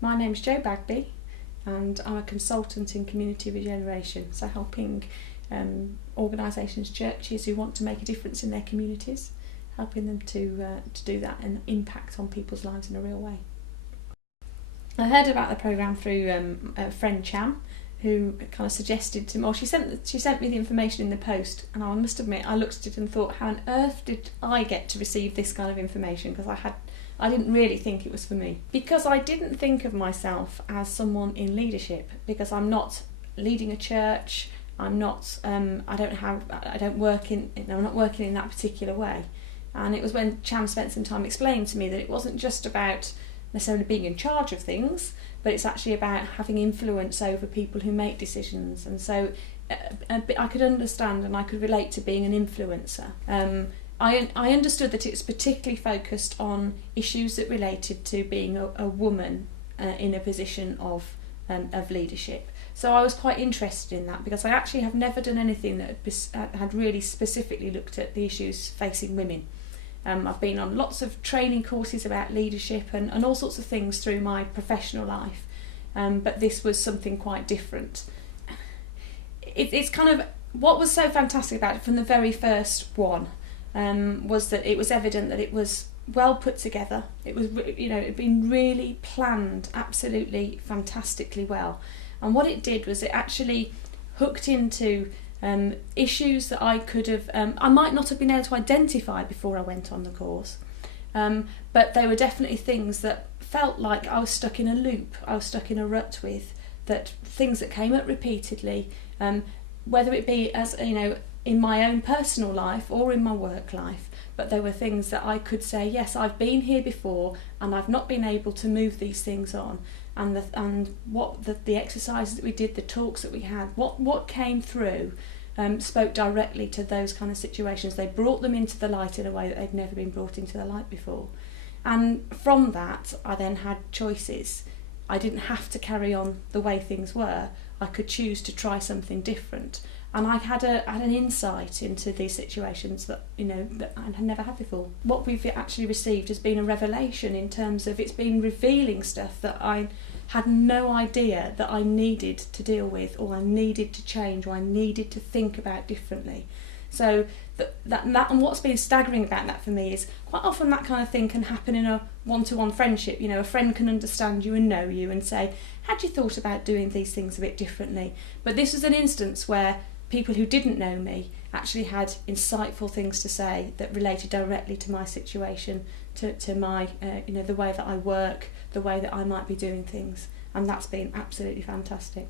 My name's Jo Bagby and I'm a consultant in community regeneration, so helping organisations, churches who want to make a difference in their communities, helping them to do that and impact on people's lives in a real way. I heard about the programme through a friend Cham, who kind of suggested to me, or she sent me the information in the post, and I must admit I looked at it and thought, how on earth did I get to receive this kind of information, because I didn't really think it was for me, because I didn't think of myself as someone in leadership, because I'm not leading a church. I'm not I'm not working in that particular way. And it was when Cham spent some time explaining to me that it wasn't just about necessarily being in charge of things, but it's actually about having influence over people who make decisions. And so I could understand and I could relate to being an influencer. I understood that it was particularly focused on issues that related to being a woman in a position of leadership. So I was quite interested in that, because I actually have never done anything that had really specifically looked at the issues facing women. I've been on lots of training courses about leadership and all sorts of things through my professional life, but this was something quite different. It's kind of what was so fantastic about it from the very first one. Was that it was evident that it was well put together. It was, it had been really planned, absolutely fantastically well. And what it did was it actually hooked into issues that I could have, I might not have been able to identify before I went on the course, but they were definitely things that felt like I was stuck in a loop, I was stuck in a rut with, that things that came up repeatedly, whether it be as, in my own personal life or in my work life, but there were things that I could say, yes, I've been here before and I've not been able to move these things on. And what the exercises that we did, the talks that we had, what came through spoke directly to those kind of situations. They brought them into the light in a way that they'd never been brought into the light before. And from that, I then had choices. I didn't have to carry on the way things were. I could choose to try something different. And I had an insight into these situations that I had never had before. What we've actually received has been a revelation, in terms of it's been revealing stuff that I had no idea that I needed to deal with, or I needed to change, or I needed to think about differently. So that and what's been staggering about that for me is quite often that kind of thing can happen in a one-to-one friendship. A friend can understand you and know you and say, had you thought about doing these things a bit differently? But this was an instance where people who didn't know me actually had insightful things to say that related directly to my situation, to my the way that I work, the way that I might be doing things, and that's been absolutely fantastic.